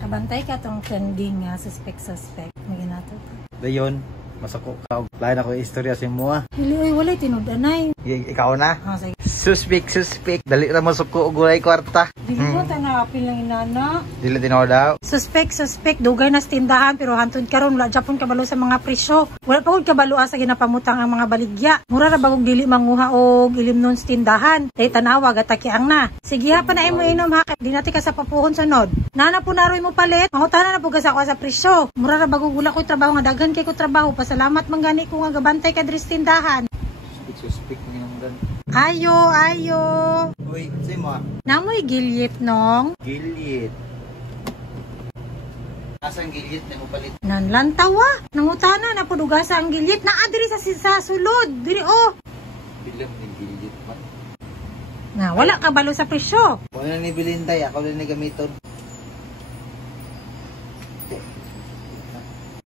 kabantay ka tong trending nga suspect. Maginato. Dayon, masako ka. Lain ako istorya sa mo ah. Hili, ay, walay tinudanay. Ikaw na? Sige. Suspect. Dali ra mo suko og gulay kwarta. Dili mo tanapin lang inana. Dili tinaw daw. Suspect. Dugay na sa tindahan pero hantod karon wala Japon kabalo sa mga presyo. Wala pa gud kabalo sa ginapamutang ang mga baligya. Mura ra bagong dili manguha og ilimnon sa tindahan. Day tanawa gatakiang na. Sige ha pa na imo inom ha. Di nati ka sa papuhon sunod. Nana po naroy mo palit. Mangutana na po ka sa presyo. Mura ra bagong wala ko'y trabaho nga daghan kay ko trabaho. Pasalamat man gani ko nga gabantay ka diri sa tindahan. Suspect mo dan. Ayo. Uy, say mo. Namoy gilyit nong. Gilyit. Asang gilyit na mo palit? Nanlantawa. Nangutana na po dugasa ang gilyit. Naa diri sa sulod. Diri oh. Bilang ni gilyit pa. Na wala ka balo sa presyo. Wala ni bilinday, ako lang ni gamiton.